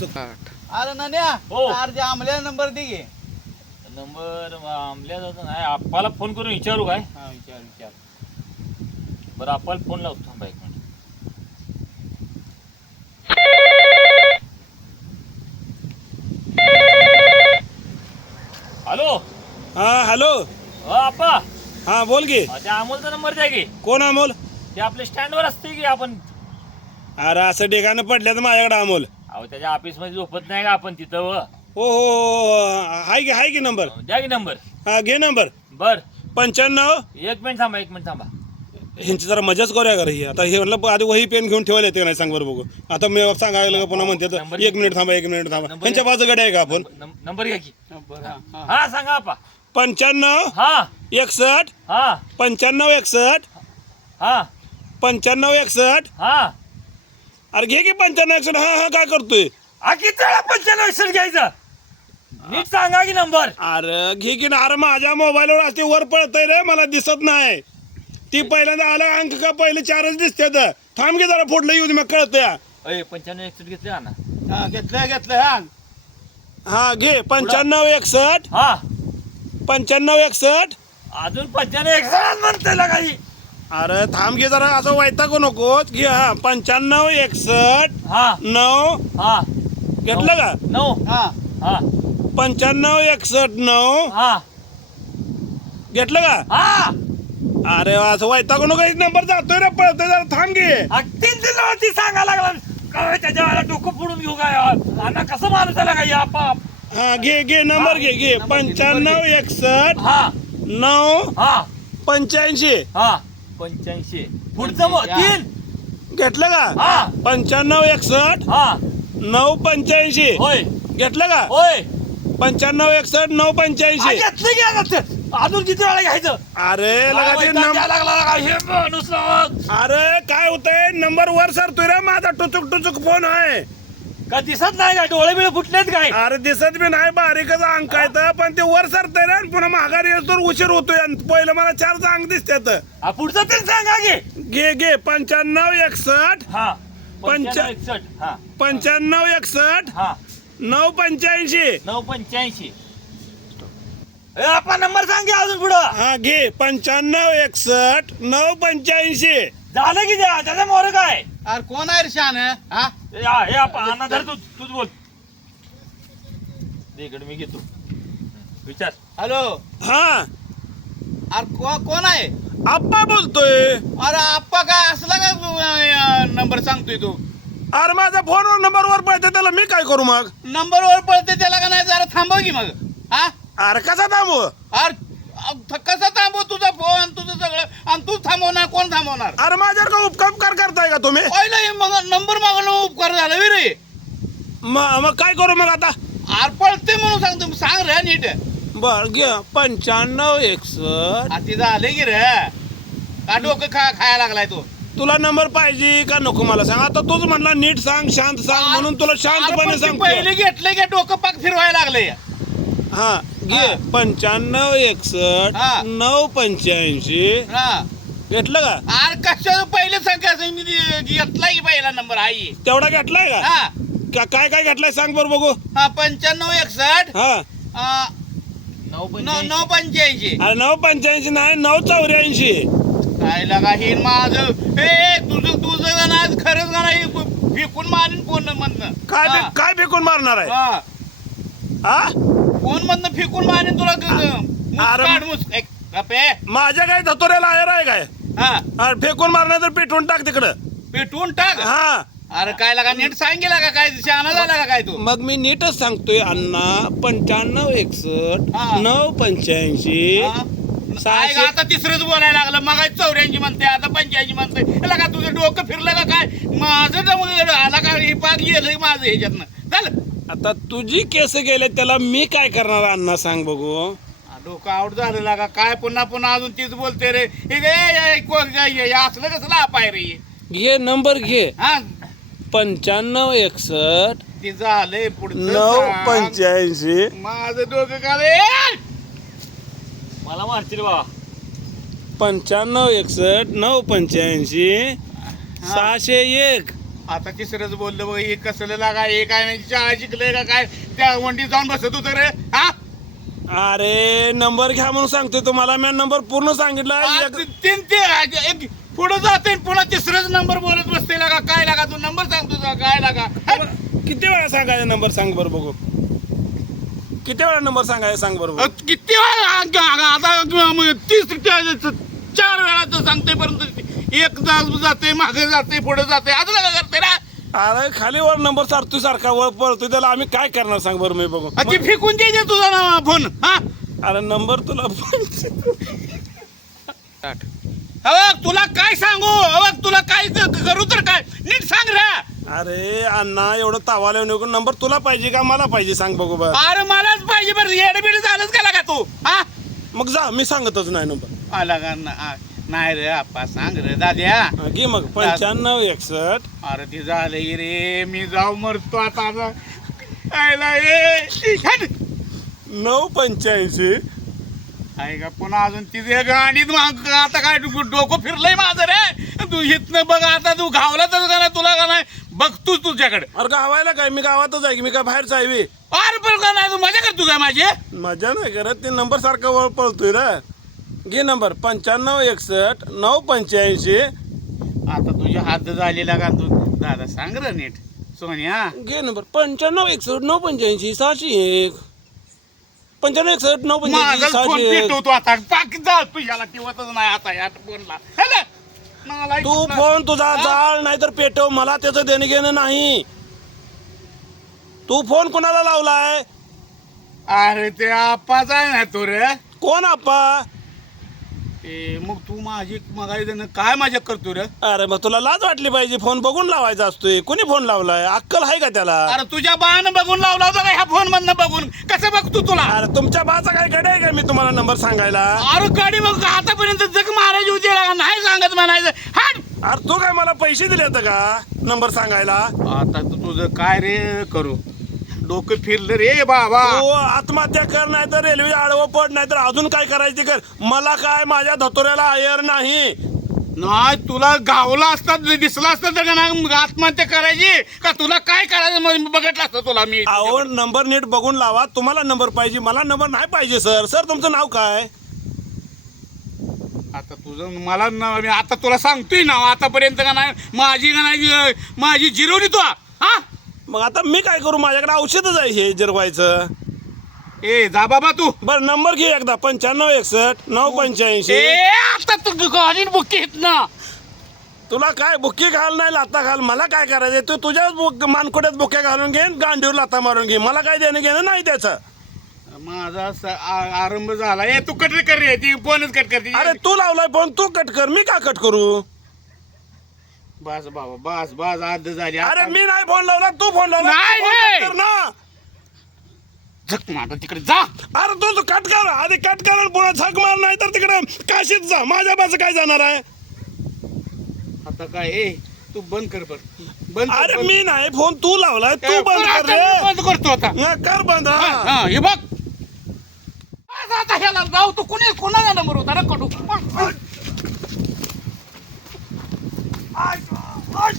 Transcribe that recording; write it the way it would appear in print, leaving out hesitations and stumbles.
अरे नान्या हो. अर्ज आमल्या नंबर दे घे. नंबर आमल्या जात नाही. आप्पाला फोन करून विचारू काय? हा विचार विचार. बरं आप्पाला फोन लावतो, थांबा एक मिनिट. हॅलो. हा हॅलो. आप्पा. हा बोल की. त्या अमोलचा नंबर द्या की. कोण अमोल? ते आपल्या स्टँडवर असते की आपण. अरे असं ठिकाणं पडल्या तर माझ्याकडे अमोल. अहो त्याच्या ऑफिस मध्ये झोपत नाही का आपण तिथं व? हो हाय की नंबर. द्या की नंबर. हा घे नंबर. बर 95. एक मिनिट थांबा, एक मिनिट थांबा. ह्यांची जरा मजाच करूया का रे ही. आता हे म्हणलं आधी वही पेन घेऊन ठेवायला येते नाही सांग बरं बघू. आता मी सांगायला लागलं पुन्हा म्हणते तर नंबर- एक मिनिट थांबा एक मिनिट थांबा. नंबर- ह्यांच्या बाजू गड्या आहे का आपण? नंबर घ्या की. नंबर हा हा. हा सांगा आप्पा. 95 हा 61 हा 95 61 हा 95 61. हा. अरे घे की 95 61. हा हा काय करतोय? किती वेळा 95 घ्यायचं? नीट सांगा की नंबर. अरे घे की ना. अरे माझ्या मोबाईलवर असते वर पळतय रे, मला दिसत नाही. ती पहिल्यांदा आला अंक का पहिले 4च दिसतात. थांब घे जरा फोडलं येऊ दे मग कळतंय. 95 घेतले ना. हा घेतलं घेतलं हा. हा घे 95 61 हा 95 61. अजून 95 म्हणते ना काही. अरे थांब घे जरा, असं वैतागू नकोच. घे हा 95 61 हा 9. हा घेतलं का? 9. हा हा 95 61 9. हा घेतलं का? हा. अरे असं वैतागू नको. एक नंबर जातोय रे, पळतोय जरा थांब घे. 3 सांगा लागला काय त्याच्या वेळेला डोकं फोडून घेऊ काय आणि कसं माणूस आला काय बाप. हा घे नंबर घे 95 61 हा 9 हा 85. हा 85. पुढचं मग 3. घेतलं का? हा 95 61 हा 9 85. होय घेतलं का? होय. 95 61 9 85. घेतलं की आता. अजून किती वेळा घ्यायचं? अरे लगा ते लागला हे माणूस लावा. अरे काय होतंय, नंबर वर सरतोय रे माझा. टुचुक टुचुक फोन आहे. का दिसत नाही का? डोळे बिळे फुटलेत काय? अरे दिसत बी नाही, बारीकच अंक आहे तर, पण ते वर सरतंय रे आणि पुन्हा माघारी येतो उशीर होतोय. आणि पहिलं मला 4च अंक दिसतात. पुढचं ते सांगा की. घे 95 61 हा 65. 61. हा 95 61 हा 9 85. 985. आपण नंबर सांग की अजून पुढं. हा घे 95 61 9 85. झालं की त्याच्या मोर काय? अरे कोण आहे रे शान हा. हे आपण धर तूच बोल. इकडे मी घेतो विचार. हॅलो. हा अरे कोण आहे? आप्पा बोलतोय. अरे आप्पा काय असला का नंबर सांगतोय तू? अरे माझा फोनवर नंबर वर पळते, त्याला मी काय करू मग? नंबर वर पळते त्याला का नाही? जरा थांबव की मग. हा अरे कसा थांबू? अरे कसं थांबव तुझा फोन तुझं सगळं आणि तू थांबवणार? कोण थांबवणार? अरे माझ्यावर का उपकार करताय का तुम्ही? पहिलं मग नंबर मागणं उपकार झाला वी रे. मग काय करू मग आता? अरे पळते म्हणून सांगतो, सांग रे नीट. बर घे 95 61. आता झाले की रे. का डोकं खायला लागलाय तू? तुला नंबर पाहिजे का नको मला सांग. आता तूच म्हणला नीट सांग, शांत सांग, म्हणून तुला शांतपणे सांगतो. पहिले घेतलं की डोकं पाक फिरवायला लागले. हा घे 95 61 हा. 9 85. हा घेतलं का? अरे कशा पहिले सांगायचं मी घेतला की पहिला नंबर आई. तेवढा घेतलाय का? हा काय काय घेतलाय सांग बरं बघू. हा 95 61 हा 985. अरे 9 85 नाही 9 84. काय लागा हे माझं हे तुझं गाणं आज खरंच गाणं हे फेकून मारीन फोन मधनं. काय फेकून मारणार आहे? हा हा फोन मधनं फेकून मारीन तुला. अरे- गप्पे. माझ्या काय धतोऱ्याला आयर आहे काय? हा अरे फेकून मारणार तर पेटवून टाक तिकडं. पेटवून टाक. हा अरे काय लागा नीट सांगेला का काय? शहाणा झाला का काय तू? मग मी नीटच सांगतोय अण्णा. 95 61 हा. 9 85. हा? काय ग आता तिसरंच बोलायला लागलं. मग 84 म्हणते, आता 85 म्हणते. याला का तुझं डोकं फिरलं का काय? माझं आला का हे पाक गेलं माझं ह्याच्यातनं. झालं आता तुझी केस गेले त्याला मी काय करणार अण्णा सांग बघू. डोकं आउट झालं लागा. काय पुन्हा पुन्हा अजून तीच बोलते रे. हे असलं कसलं अपाय रे. घे नंबर घे हा 95 61 ते झालंय पुढचं 9 सांग. 85. माझं डोकं का रे? मला मारतील बाबा. 95 61 9 85 601. आता तिसरंच बोललं बघ हे कसलं लागा हे काय नाही शाळा शिकलंय का काय त्या वंडीत जाऊन बसत होतं रे हा अरे नंबर घ्या म्हणून सांगतोय तुम्हाला मी नंबर पूर्ण सांगितला तीन ते पुढे जाते पुन्हा तिसरंच नंबर बोलत बसते लागा काय लागा तू नंबर सांगतो का काय लागा किती वेळा सांगायचा नंबर सांग बरं बघू किती वेळा नंबर सांगायचा सांग बरं बघू. किती वेळा आता 4 वेळा तर सांगते परंतु एक तास जाते मागे जाते पुढे जाते असं लगा करते ना अरे खाली वर नंबर सारतोय सारखा वर पळतोय त्याला आम्ही काय करणार सांग बरं मी बघू. ती फेकून द्यायचे तुझा ना फोन हा अरे नंबर तुला अवक तुला काय सांगू अवक तुला काय करू तर काय नीट सांग रे अरे अण्णा एवढं तावाला नको नंबर तुला पाहिजे का मला पाहिजे सांग बघू बरं. अरे मलाच पाहिजे बरं येडबीड झालंच का लागा तू हा मग जा मी सांगतच नाही नंबर आला का नाही रे आप्पा सांग रे दाद्या हा, घे मग 9561 अरे ती झालंय रे मी जाऊ मरतो आता आयला ए हट. 985 आहे का पुन्हा अजून तिथे गाडीत आता काय डोकं फिरलंय माझं रे तू इथनं बघ आता तू घावला तर का नाही तुला का नाही बघतोच तुझ्याकडे अरे गावायला काय मी गावातच आहे की मी काय बाहेरच आहे बे. अरे पण का नाही तू मजा करतो काय माझी मजा नाही करत ते नंबर सारखा वर पळतोय रे. घे नंबर 9561 985 आता तुझ्या हात झालेला का तू दादा सांग रे नीट सोनिया घे नंबर 9561 985 601 9561 माझा 985 फोन 601. पेटवतो आता बाकी जा तुझ्याला ठेवतच नाही आता या फोनला हेले? मला तू इथलं- फोन तुझा जाळ नाहीतर पेटव मला त्याचं देणं घेणं नाही. तू फोन कोणाला लावलाय अरे ते आप्पाच आहे ना तू रे कोण आप्पा मग तू माझी मगाई काय माझ्या करतो रे अरे मग तुला लाज वाटली पाहिजे फोन बघून लावायचा असतोय कोणी फोन लावलाय अक्कल आहे का त्याला अरे तुझ्या बाण बघून लावला होता का ह्या फोन मधनं बघून कसं बघतो तुला अरे तुमच्या बाचा काय गडे आहे का मी तुम्हाला नंबर सांगायला अरे गाडी मग आतापर्यंत जग महाराज होते नाही सांगत म्हणायचं हट अरे तू काय मला पैसे दिले होते का नंबर सांगायला आता तू तुझं काय रे करू डोकं फिरलं रे बाबा तू आत्महत्या कर नाही तर रेल्वे आडवं पड नाही तर अजून काय करायचं ते कर मला काय माझ्या धतोऱ्याला आयर नाही नाही तुला गावला असता दिसला असता तर का नाही आत्महत्या करायची का तुला काय करायचं मग बघितलं असतं तुला मी अहो नंबर नीट बघून लावा तुम्हाला नंबर पाहिजे मला नंबर नाही पाहिजे सर सर तुमचं नाव काय आता तुझं मला मी आता तुला सांगतोय ना आतापर्यंत का नाही माझी जिरवली तू हा मग आता मी काय करू माझ्याकडे औषधच आहे हे जिरवायचं ए जा बाबा तू बरं नंबर घे एकदा 9561 985 आता तू गाडी बुक घेत ना तुला काय बुक्की घाल नाही लाता घाल मला काय करायचं तू तुझ्याच मानकोड्यात बुक्या घालून घे गांडीवर लाता मारून घे मला काय देणं घेणं नाही त्याचं माझा आरंभ झाला ए तू कट कर रे ती फोनच कट करते अरे तू लावलाय फोन तू कट कर मी का कट करू बस बाबा बस बस आध झाली अरे मी नाही फोन लावला तू फोन लावला नाही, तू phone नाही. cut कर ना झक मार तिकडे जा अरे तू कट कर आधी कट कर आणि पुन्हा झक मार नाही तर तिकडे काशीत जा माझ्या बाजू काय जाणार आहे आता काय ए तू बंद कर बंद अरे मी नाही फोन तू लावलाय तू बंद कर रे बंद करतो आता हा, कर बंद हा. हा हे बघ आता ह्याला जाऊ तू कोणाला नंबर होता रे कडू आय, आय.